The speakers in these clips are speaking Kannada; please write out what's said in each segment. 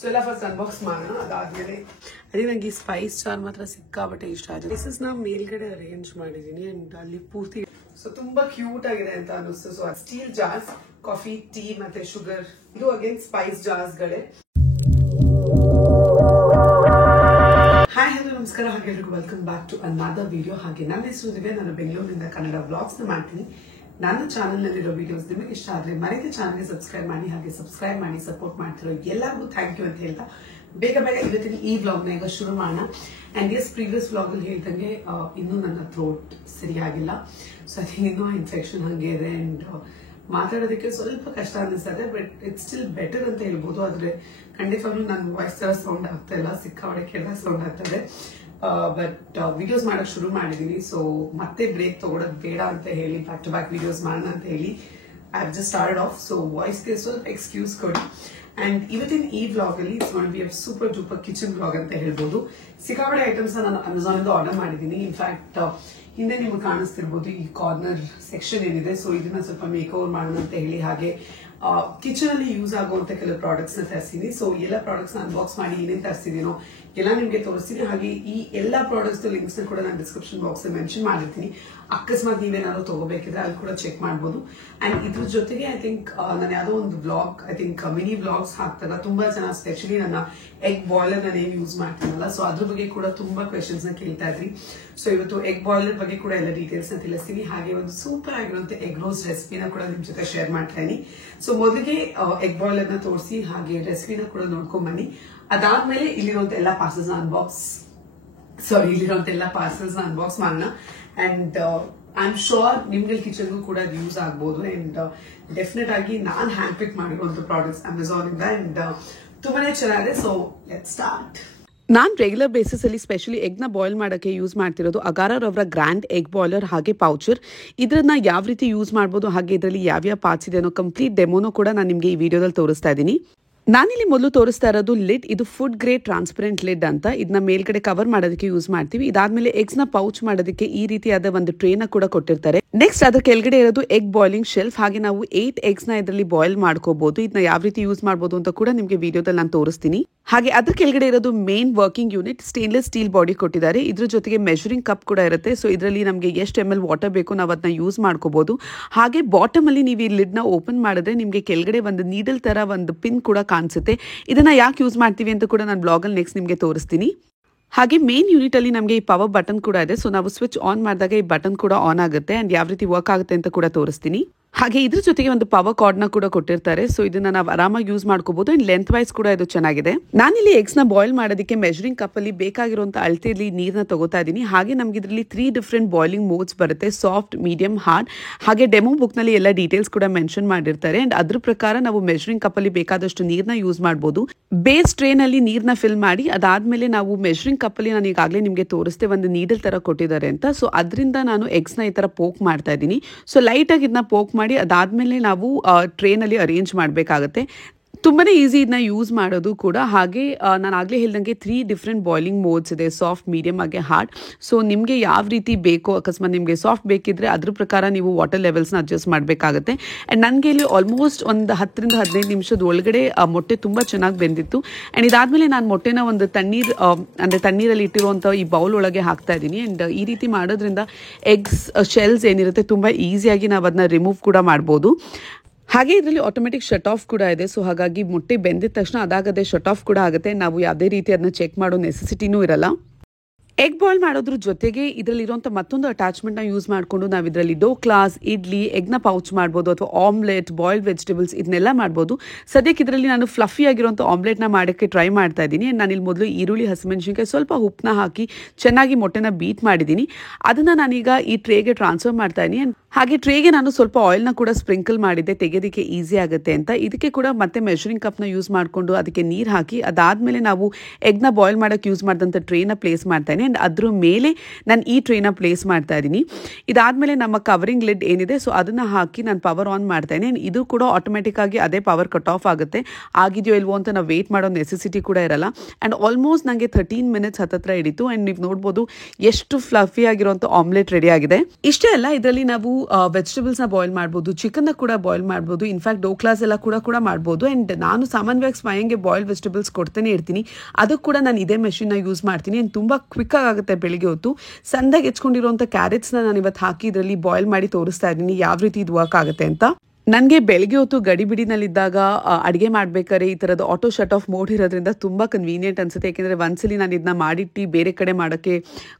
ಸೊ ಎಲ್ಲ ಫಸ್ಟ್ ಅನ್ಬಾಕ್ಸ್ ಮಾಡೋಣ. ಅದಾದ್ಮೇಲೆ ಅದೇ ನಂಗೆ ಸ್ಪೈಸ್ ಜಾರ್ ಮಾತ್ರ ಸಿಕ್ಕಾಬಟ್ಟೆ ಇಷ್ಟ ಆಗಿದೆ. ಸ್ಪೈಸಸ್ ನ ಮೇಲ್ಗಡೆ ಅರೇಂಜ್ ಮಾಡಿದೀನಿ ಅಂಡ್ ಅಲ್ಲಿ ಪೂರ್ತಿ ಸೊ ತುಂಬಾ ಕ್ಯೂಟ್ ಆಗಿದೆ ಅಂತ ಅನಿಸ್ತು. So steel jars, coffee, tea ಮತ್ತೆ ಶುಗರ್. ಇದು ಅಗೇನ್ ಸ್ಪೈಸ್ ಜಾರ್ಸ್ ಗಳೇ. ಹಾಯ್ ಹಲೋ ನಮಸ್ಕಾರ, ಹಾಗೆಲ್ಲರಿಗೂ welcome back to another video. ಹಾಗೆ ನನ್ನ ಹೆಸರು ದಿವ್ಯಾ, ನಾನು ಬೆಂಗಳೂರಿನಿಂದ ಕನ್ನಡ ವ್ಲಾಗ್ಸ್ ನ ಮಾಡ್ತೀನಿ. ನನ್ನ ಚಾನಲ್ ನಲ್ಲಿರೋ ವಿಡಿಯೋಸ್ ನಿಮಗೆ ಇಷ್ಟ ಆದ್ರೆ ಮರೆಯದೆ ಚಾನಲ್ಗೆ ಸಬ್ಸ್ಕ್ರೈಬ್ ಮಾಡಿ. ಹಾಗೆ ಸಬ್ಸ್ಕ್ರೈಬ್ ಮಾಡಿ ಸಪೋರ್ಟ್ ಮಾಡ್ತಿರೋ ಎಲ್ಲರಿಗೂ ಥ್ಯಾಂಕ್ ಯು ಅಂತ ಹೇಳ್ತಾ ಬೇಗ ಇವತ್ತಿನ ಈ ವ್ಲಾಗ್ ನ ಈಗ ಶುರು ಮಾಡೋಣ. ಅಂಡ್ ಎಸ್ ಪ್ರೀವಿಯಸ್ ವ್ಲಾಗ್ ಅಲ್ಲಿ ಹೇಳ್ದಂಗೆ ಇನ್ನೂ ನನ್ನ ಥ್ರೋಟ್ ಸರಿಯಾಗಿಲ್ಲ. ಸೊ ಅದಕ್ಕೆ ಇನ್ನೂ ಇನ್ಫೆಕ್ಷನ್ ಹಂಗೆ ಇದೆ ಅಂಡ್ ಮಾತಾಡೋದಕ್ಕೆ ಸ್ವಲ್ಪ ಕಷ್ಟ ಅನಿಸ್ತದೆ. ಬಟ್ ಇಟ್ಸ್ ಸ್ಟಿಲ್ ಬೆಟರ್ ಅಂತ ಹೇಳ್ಬೋದು. ಆದ್ರೆ ಖಂಡಿತವಾಗ್ಲೂ ನನ್ನ ವಾಯ್ಸ್ ತರ ಸೌಂಡ್ ಆಗ್ತಾ ಇಲ್ಲ, ಸಿಕ್ಕಾಪಟ್ಟೆ ಕೆಳಗೆ ಸೌಂಡ್ ಆಗ್ತದೆ. ಬಟ್ ವಿಡಿಯೋಸ್ ಮಾಡಕ್ ಶುರು ಮಾಡಿದೀನಿ. ಸೊ ಮತ್ತೆ ಬ್ರೇಕ್ ತಗೊಳೋದು ಬೇಡ ಅಂತ ಹೇಳಿ ಬ್ಯಾಕ್ ಟು ಬ್ಯಾಕ್ ವಿಡಿಯೋಸ್ ಮಾಡೋಣ ಅಂತ ಹೇಳಿ I have just started off. So ವಾಯ್ಸ್ಗೆ ಸ್ವಲ್ಪ ಎಕ್ಸ್ಕ್ಯೂಸ್ ಕೊಡಿ. ಅಂಡ್ ಇವತ್ತಿನ ಈ ವ್ಲಾಗ್ ಅಲ್ಲಿ it's gonna be a super duper kitchen vlog ಅಂತ ಹೇಳ್ಬೋದು. ಸಿಕ್ಕಾಪಟ್ಟೆ ಐಟಮ್ಸ್ ನಾನು ಅಮೆಝಾನ್ ಇಂದ ಆರ್ಡರ್ ಮಾಡಿದೀನಿ. ಇನ್ಫ್ಯಾಕ್ಟ್ ಹಿಂದೆ ನಿಮ್ಗೆ ಕಾಣಿಸ್ತಿರ್ಬೋದು ಈ ಕಾರ್ನರ್ ಸೆಕ್ಷನ್ ಏನಿದೆ. ಸೊ ಇದನ್ನ ಸ್ವಲ್ಪ ಮೇಕ್ ಓವರ್ ಮಾಡೋಣ ಅಂತ ಹೇಳಿ ಹಾಗೆ ಕಿಚನ್ ಅಲ್ಲಿ ಯೂಸ್ ಆಗುವಂತ ಕೆಲವು ಪ್ರಾಡಕ್ಟ್ಸ್ ನ ತರಿಸ್ತೀನಿ. ಸೊ ಎಲ್ಲ ಪ್ರಾಡಕ್ಟ್ಸ್ ನ ಅನ್ಬಾಕ್ಸ್ ಮಾಡಿ ಏನೇನು ತರಿಸಿದೀನೋ ಎಲ್ಲ ನಿಮ್ಗೆ ತೋರಿಸ್ತೀನಿ. ಹಾಗೆ ಈ ಎಲ್ಲಾ ಪ್ರಾಡಕ್ಟ್ಸ್ ಲಿಂಕ್ಸ್ ನ ಕೂಡ ನಾನು ಡಿಸ್ಕ್ರಿಪ್ಷನ್ ಬಾಕ್ಸ್ ಮೆನ್ಷನ್ ಮಾಡಿರ್ತೀನಿ. ಅಕಸ್ಮಾತ್ ನೀವೇನಾದ್ರು ತಗೋಬೇಕಿದ್ರೆ ಅಲ್ಲಿ ಕೂಡ ಚೆಕ್ ಮಾಡಬಹುದು. ಅಂಡ್ ಇದ್ರ ಜೊತೆಗೆ ಐ ಥಿಂಕ್ ನಾನು ಯಾವುದೋ ಒಂದು vlog, I think mini vlogs ಹಾಕ್ತಾಗ ತುಂಬಾ ಜನ ಸ್ಪೆಷಲಿ ನನ್ನ ಎಗ್ ಬಾಯ್ಲರ್ ನಾನು ಏನ್ ಯೂಸ್ ಮಾಡ್ತೀನಲ್ಲ, ಸೊ ಅದ್ರ ಬಗ್ಗೆ ಕೂಡ ತುಂಬಾ ಕ್ವೆಶನ್ಸ್ ನ ಕೇಳ್ತಾ ಇದ್ರಿ. ಸೊ ಇವತ್ತು ಎಗ್ ಬಾಯ್ಲರ್ ಬಗ್ಗೆ ಕೂಡ ಎಲ್ಲ ಡೀಟೇಲ್ಸ್ ನ ತಿಳಿಸ್ತೀನಿ. ಹಾಗೆ ಒಂದು ಸೂಪರ್ ಆಗಿರುವಂತ ಎಗ್ ರೋಸ್ಟ್ ರೆಸಿಪಿನ ಕೂಡ ನಿಮ್ ಜೊತೆ ಶೇರ್ ಮಾಡ್ತಾ ಇದೀನಿ. ಸೊ ಮೊದಲಿಗೆ ಎಗ್ ಬಾಯ್ಲರ್ ನ ತೋರಿಸಿ ಹಾಗೆ ರೆಸಿಪಿನ ಕೂಡ ನೋಡ್ಕೊಂಡ್ ಬನ್ನಿ. ಅದಾದ್ಮೇಲೆ ಇಲ್ಲಿರುವಂತ ಎಲ್ಲ ಪಾರ್ಸಲ್ಸ್ ನ ಅನ್ಬಾಕ್ಸ್ ಮಾಡೋಣ. ಅಂಡ್ ಐ ಆಮ್ ಶೋರ್ ನಿಮ್ಗೆ ಕಿಚನ್ಗೂ ಕೂಡ ಯೂಸ್ ಆಗ್ಬಹುದು. ಅಂಡ್ ಡೆಫಿನೆಟ್ ಆಗಿ ನಾನ್ ಹ್ಯಾಂಡ್ ಪಿಕ್ ಮಾಡಿರುವಂತ ಪ್ರಾಡಕ್ಟ್ಸ್ ಅಮೆಝಾನ್ ಇಂದ ಅಂಡ್ ತುಂಬಾನೇ ಚೆನ್ನಾಗಿದೆ. So let's start. ನಾನು ರೆಗ್ಯುಲರ್ ಬೇಸಿಸ್ ಅಲ್ಲಿ ಸ್ಪೆಷಲಿ ಎಗ್ ನ ಬಾಯ್ಲ್ ಮಾಡೋಕೆ ಯೂಸ್ ಮಾಡ್ತಿರೋದು ಅಗಾರರ್ ಅವರ ಗ್ರ್ಯಾಂಡ್ ಎಗ್ ಬಾಯ್ಲರ್ ಹಾಗೆ ಪೌಚರ್. ಇದನ್ನ ಯಾವ ರೀತಿ ಯೂಸ್ ಮಾಡಬಹುದು ಹಾಗೆ ಇದರಲ್ಲಿ ಯಾವ್ಯಾವ ಪಾರ್ಟ್ಸ್ ಇದೆ ಅನ್ನೋ ಕಂಪ್ಲೀಟ್ ಡೆಮೋನು ಕೂಡ ನಾನು ನಿಮಗೆ ಈ ವಿಡಿಯೋದಲ್ಲಿ ತೋರಿಸ್ತಾ ಇದ್ದೀನಿ. ನಾನಿಲ್ಲಿ ಮೊದಲು ತೋರಿಸ್ತಾ ಇರೋದು ಲಿಡ್. ಇದು ಫುಡ್ ಗ್ರೇಡ್ ಟ್ರಾನ್ಸ್ಪರೆಂಟ್ ಲಿಡ್ ಅಂತ. ಇದನ್ನ ಮೇಲ್ಗಡೆ ಕವರ್ ಮಾಡೋದಕ್ಕೆ ಯೂಸ್ ಮಾಡ್ತೀವಿ. ಇದಾದ್ಮೇಲೆ ಎಗ್ಸ್ ನ ಪೌಚ್ ಮಾಡೋದಕ್ಕೆ ಈ ರೀತಿಯಾದ ಒಂದು ಟ್ರೇನ ಕೂಡ ಕೊಟ್ಟಿರ್ತಾರೆ. ನೆಕ್ಸ್ಟ್ ಅದ್ರ ಕೆಳಗಡೆ ಇರೋದು ಎಗ್ ಬಾಯ್ಲಿಂಗ್ ಶೆಲ್ಫ್. ಹಾಗೆ ನಾವು 8 ಎಗ್ಸ್ ನ ಇದರಲ್ಲಿ ಬಾಯ್ಲ್ ಮಾಡ್ಕೋಬಹುದು. ಇದನ್ನ ಯಾವ ರೀತಿ ಯೂಸ್ ಮಾಡಬಹುದು ಅಂತ ಕೂಡ ನಿಮಗೆ ವಿಡಿಯೋದಲ್ಲಿ ನಾನು ತೋರಿಸ್ತೀನಿ. ಹಾಗೆ ಅದ್ರ ಕೆಳಗಡೆ ಇರೋದು main working unit. Stainless steel body ಕೊಟ್ಟಿದ್ದಾರೆ. ಇದ್ರ ಜೊತೆಗೆ ಮೆಜರಿಂಗ್ ಕಪ್ ಕೂಡ ಇರುತ್ತೆ. ಸೊ ಇದರಲ್ಲಿ ನಮಗೆ ಎಷ್ಟು ml ವಾಟರ್ ಬೇಕು ನಾವು ಅದನ್ನ ಯೂಸ್ ಮಾಡ್ಕೋಬಹುದು. ಹಾಗೆ ಬಾಟಮ್ ಅಲ್ಲಿ ನೀವು ಈ ಲಿಡ್ ನ ಓಪನ್ ಮಾಡಿದ್ರೆ ನಿಮಗೆ ಕೆಳಗಡೆ ಒಂದು ನೀಡಲ್ ತರ ಒಂದು ಪಿನ್ ಕೂಡ ಕಾಣಿಸುತ್ತೆ. ಇದನ್ನ ಯಾಕೆ ಯೂಸ್ ಮಾಡ್ತೀವಿ ಅಂತ ಕೂಡ ನಾನು ಬ್ಲಾಗ್ ಅಲ್ಲಿ ನೆಕ್ಸ್ಟ್ ನಿಮಗೆ ತೋರಿಸ್ತೀನಿ. ಹಾಗೆ ಮೇನ್ ಯೂನಿಟ್ ಅಲ್ಲಿ ನಮಗೆ ಈ ಪವರ್ ಬಟನ್ ಕೂಡ ಇದೆ. ಸೊ ನಾವು ಸ್ವಿಚ್ ಆನ್ ಮಾಡಿದಾಗ ಈ ಬಟನ್ ಕೂಡ ಆನ್ ಆಗುತ್ತೆ ಅಂಡ್ ಯಾವ ರೀತಿ ವರ್ಕ್ ಆಗುತ್ತೆ ಅಂತ ಕೂಡ ತೋರಿಸ್ತೀನಿ. ಹಾಗೆ ಇದ್ರ ಜೊತೆಗೆ ಒಂದು ಪವರ್ ಕಾರ್ಡ್ ನ ಕೂಡ ಕೊಟ್ಟಿರ್ತಾರೆ. ಸೊ ಇದನ್ನ ನಾವು ಆರಾಮಾಗಿ ಯೂಸ್ ಮಾಡ್ಕೋಬಹುದು. ಅಂಡ್ ಲೆಂತ್ ವೈಸ್ ಕೂಡ ಇದು ಚೆನ್ನಾಗಿದೆ. ನಾನಿಲ್ಲಿ ಎಗ್ಸ್ ನ ಬಾಯ್ಲ್ ಮಾಡೋದಕ್ಕೆ ಮೆಜರಿಂಗ್ ಕಪ್ ಅಲ್ಲಿ ಬೇಕಾಗಿರುವಂತ ಅಳತೆಯಲ್ಲಿ ನೀರನ್ನ ತಗೋತಾ ಇದ್ದೀನಿ. ಹಾಗೆ ನಮ್ಗೆ ಇದರಲ್ಲಿ 3 ಡಿಫ್ರೆಂಟ್ ಬಾಯ್ಲಿಂಗ್ ಮೋಡ್ಸ್ ಬರುತ್ತೆ: ಸಾಫ್ಟ್, ಮೀಡಿಯಂ, ಹಾರ್ಡ್. ಹಾಗೆ ಡೆಮೋ ಬುಕ್ ನಲ್ಲಿ ಎಲ್ಲ ಡೀಟೇಲ್ಸ್ ಕೂಡ ಮೆನ್ಷನ್ ಮಾಡಿರ್ತಾರೆ. ಅಂಡ್ ಅದ್ರ ಪ್ರಕಾರ ನಾವು ಮೆಜರಿಂಗ್ ಕಪ್ ಅಲ್ಲಿ ಬೇಕಾದಷ್ಟು ನೀರ್ನ ಯೂಸ್ ಮಾಡಬಹುದು. ಬೇಸ್ ಟ್ರೇನ್ ಅಲ್ಲಿ ನೀರ್ನ ಫಿಲ್ ಮಾಡಿ ಅದಾದ್ಮೇಲೆ ನಾವು ಮೆಜರಿಂಗ್ ಕಪ್ ಅಲ್ಲಿ ನಾನು ಈಗಾಗಲೇ ನಿಮಗೆ ತೋರಿಸ್ತೆ ಒಂದು ನೀಡಲ್ ತರ ಕೊಟ್ಟಿದ್ದಾರೆ ಅಂತ. ಸೊ ಅದರಿಂದ ನಾನು ಎಗ್ಸ್ ನ ಈ ತರ ಪೋಕ್ ಮಾಡ್ತಾ ಇದ್ದೀನಿ. ಸೊ ಲೈಟ್ ಆಗಿ ಇದನ್ನ ಪೋಕ್ ಮಾಡಿ ಅದಾದ್ಮೇಲೆ ನಾವು ಟ್ರೇನ್ ಅಲ್ಲಿ ಅರೇಂಜ್ ಮಾಡಬೇಕಾಗುತ್ತೆ. ತುಂಬಾನೇ ಈಸಿ ಇದನ್ನ ಯೂಸ್ ಮಾಡೋದು ಕೂಡ. ಹಾಗೆ ನಾನು ಆಗ್ಲೇ ಹೇಳ್ದಂಗೆ 3 ಡಿಫ್ರೆಂಟ್ ಬಾಯ್ಲಿಂಗ್ ಮೋಡ್ಸ್ ಇದೆ: ಸಾಫ್ಟ್, ಮೀಡಿಯಂ ಹಾಗೆ ಹಾರ್ಡ್. ಸೊ ನಿಮಗೆ ಯಾವ ರೀತಿ ಬೇಕೋ, ಅಕಸ್ಮಾತ್ ನಿಮಗೆ ಸಾಫ್ಟ್ ಬೇಕಿದ್ರೆ ಅದ್ರ ಪ್ರಕಾರ ನೀವು ವಾಟರ್ ಲೆವೆಲ್ಸ್ನ ಅಡ್ಜಸ್ಟ್ ಮಾಡಬೇಕಾಗುತ್ತೆ. ಆ್ಯಂಡ್ ನನಗೆ ಇಲ್ಲಿ ಆಲ್ಮೋಸ್ಟ್ ಒಂದು 10 ರಿಂದ 15 ನಿಮಿಷದ ಒಳಗಡೆ ಮೊಟ್ಟೆ ತುಂಬ ಚೆನ್ನಾಗಿ ಬೆಂದಿತ್ತು. ಆ್ಯಂಡ್ ಇದಾದ್ಮೇಲೆ ನಾನು ಮೊಟ್ಟೆನ ಒಂದು ತಣ್ಣೀರಲ್ಲಿ ಇಟ್ಟಿರುವಂಥ ಈ ಬೌಲ್ ಒಳಗೆ ಹಾಕ್ತಾ ಇದ್ದೀನಿ. ಆ್ಯಂಡ್ ಈ ರೀತಿ ಮಾಡೋದ್ರಿಂದ ಎಗ್ಸ್ ಶೆಲ್ಸ್ ಏನಿರುತ್ತೆ ತುಂಬ ಈಸಿಯಾಗಿ ನಾವು ಅದನ್ನ ರಿಮೂವ್ ಕೂಡ ಮಾಡ್ಬೋದು. ಹಾಗೆ ಇದರಲ್ಲಿ ಆಟೋಮೆಟಿಕ್ ಶಟ್ ಆಫ್ ಕೂಡ ಇದೆ. ಸೊ ಹಾಗಾಗಿ ಮೊಟ್ಟೆ ಬೆಂದಿದ ತಕ್ಷಣ ಅದಾಗದೆ ಶಟ್ ಆಫ್ ಕೂಡ ಆಗುತ್ತೆ. ನಾವು ಯಾವುದೇ ರೀತಿ ಅದನ್ನ ಚೆಕ್ ಮಾಡೋ ನೆಸೆಸಿಟಿನೂ ಇರಲ್ಲ. ಎಗ್ ಬಾಯ್ಲ್ ಮಾಡೋದ್ರ ಜೊತೆಗೆ ಇದರಲ್ಲಿರುವಂಥ ಮತ್ತೊಂದು ಅಟ್ಯಾಚ್ಮೆಂಟ್ ನ ಯೂಸ್ ಮಾಡಿಕೊಂಡು ನಾವು ಇದರಲ್ಲಿ ಡೋ ಕ್ಲಾಸ್, ಇಡ್ಲಿ, ಎಗ್ನ ಪೌಚ್ ಮಾಡ್ಬೋದು ಅಥವಾ ಆಮ್ಲೆಟ್, ಬಾಯ್ಲ್ಡ್ ವೆಜಿಟೇಬಲ್ಸ್ ಇದನ್ನೆಲ್ಲ ಮಾಡ್ಬೋದು. ಸದ್ಯಕ್ಕೆ ಇದರಲ್ಲಿ ನಾನು ಫ್ಲಫಿ ಆಗಿರುವಂಥ ಆಮ್ಲೆಟ್ನ ಮಾಡೋಕ್ಕೆ ಟ್ರೈ ಮಾಡ್ತಾ ಇದ್ದೀನಿ. ನಾನು ಇಲ್ಲಿ ಮೊದಲು ಈರುಳ್ಳಿ, ಹಸಿಮೆಣಸಿನಕಾಯಿ, ಸ್ವಲ್ಪ ಉಪ್ಪನ್ನ ಹಾಕಿ ಚೆನ್ನಾಗಿ ಮೊಟ್ಟೆನ ಬೀಟ್ ಮಾಡಿದ್ದೀನಿ. ಅದನ್ನ ನಾನೀಗ ಈ ಟ್ರೇಗೆ ಟ್ರಾನ್ಸ್ಫರ್ ಮಾಡ್ತಾ ಇದ್ದೀನಿ. ಹಾಗೆ ಟ್ರೇಗೆ ನಾನು ಸ್ವಲ್ಪ ಆಯಿಲ್ನ ಕೂಡ ಸ್ಪ್ರಿಂಕಲ್ ಮಾಡಿದ್ದೆ, ತೆಗೆಯೋದಕ್ಕೆ ಈಸಿ ಆಗುತ್ತೆ ಅಂತ. ಇದಕ್ಕೆ ಕೂಡ ಮತ್ತೆ ಮೆಜರಿಂಗ್ ಕಪ್ನ ಯೂಸ್ ಮಾಡಿಕೊಂಡು ಅದಕ್ಕೆ ನೀರು ಹಾಕಿ ಅದಾದ್ಮೇಲೆ ನಾವು ಎಗ್ನ ಬಾಯ್ಲ್ ಮಾಡೋಕ್ಕೆ ಯೂಸ್ ಮಾಡಿದಂಥ ಟ್ರೇನ ಪ್ಲೇಸ್ ಮಾಡ್ತಾ ಇದ್ದೀನಿ. ಆ್ಯಂಡ್ ಅದ್ರ ಮೇಲೆ ನಾನು ಈ ಟ್ರೇನ ಪ್ಲೇಸ್ ಮಾಡ್ತಾ ಇದ್ದೀನಿ. ಇದಾದಮೇಲೆ ನಮ್ಮ ಕವರಿಂಗ್ ಲಿಡ್ ಏನಿದೆ ಸೊ ಅದನ್ನು ಹಾಕಿ ನಾನು ಪವರ್ ಆನ್ ಮಾಡ್ತೇನೆ. ಇದು ಕೂಡ ಆಟೋಮೆಟಿಕ್ ಆಗಿ ಅದೇ ಪವರ್ ಕಟ್ ಆಫ್ ಆಗುತ್ತೆ. ಆಗಿದೆಯೋ ಇಲ್ವೋ ಅಂತ ನಾವು ವೇಟ್ ಮಾಡೋ ನೆಸೆಸಿಟಿ ಕೂಡ ಇರಲ್ಲ. ಆ್ಯಂಡ್ ಆಲ್ಮೋಸ್ಟ್ ನನಗೆ 13 ಮಿನಿಟ್ಸ್ ಹತ್ತಿರ ಹಿಡಿತು. ಆ್ಯಂಡ್ ನೀವು ನೋಡ್ಬೋದು ಎಷ್ಟು ಫ್ಲಫಿ ಆಗಿರುವಂಥ ಆಮ್ಲೆಟ್ ರೆಡಿ ಆಗಿದೆ. ಇಷ್ಟೇ ಅಲ್ಲ, ಇದರಲ್ಲಿ ನಾವು ವೆಜಿಟೇಬಲ್ಸ್ನ ಬಾಯ್ಲ್ ಮಾಡ್ಬೋದು, ಚಿಕನ್ನ ಕೂಡ ಬಾಯ್ಲ್ ಮಾಡ್ಬೋದು, ಇನ್ಫ್ಯಾಕ್ಟ್ ಡೋಕ್ಲಾಸ್ ಎಲ್ಲ ಕೂಡ ಮಾಡ್ಬೋದು. ಆ್ಯಂಡ್ ನಾನು ಸಾಮಾನ್ಯವಾಗಿ ಸ್ವಯಂಗೆ ಬಾಯ್ಲ್ ವೆಜಿಟೇಬಲ್ಸ್ ಕೊಡ್ತಾನೆ ಇರ್ತೀನಿ. ಅದಕ್ಕೆ ಕೂಡ ನಾನು ಇದೇ ಮೆಷಿನ್ನ ಯೂಸ್ ಮಾಡ್ತೀನಿ. ಆ್ಯಂಡ್ ತುಂಬ ಕ್ವಿಕ್ಕಾಗಿ ಆಗುತ್ತೆ. ಬೆಳಿಗ್ಗೆ ಹೊತ್ತು ಸಣ್ಣದಾಗಿ ಹೆಚ್ಕೊಂಡಿರುವಂಥ ಕ್ಯಾರೆಟ್ಸ್ನ ನಾನು ಇವತ್ತು ಹಾಕಿ ಇದರಲ್ಲಿ ಬಾಯ್ಲ್ ಮಾಡಿ ತೋರಿಸ್ತಾ ಇದ್ದೀನಿ ಯಾವ ರೀತಿ ಇದು ವರ್ಕ್ ಆಗುತ್ತೆ ಅಂತ. ನನಗೆ ಬೆಳಗ್ಗೆ ಹೊತ್ತು ಗಡಿಬಿಡಿನಲ್ಲಿದ್ದಾಗ ಅಡುಗೆ ಮಾಡಬೇಕಾದ್ರೆ ಈ ಥರದ ಆಟೋ ಶಟ್ ಆಫ್ ಮೋಡ್ ಇರೋದ್ರಿಂದ ತುಂಬ ಕನ್ವೀನಿಯೆಂಟ್ ಅನಿಸುತ್ತೆ. ಯಾಕೆಂದರೆ ಒಂದ್ಸಲಿ ನಾನು ಇದನ್ನ ಮಾಡಿಟ್ಟು ಬೇರೆ ಕಡೆ ಮಾಡೋಕ್ಕೆ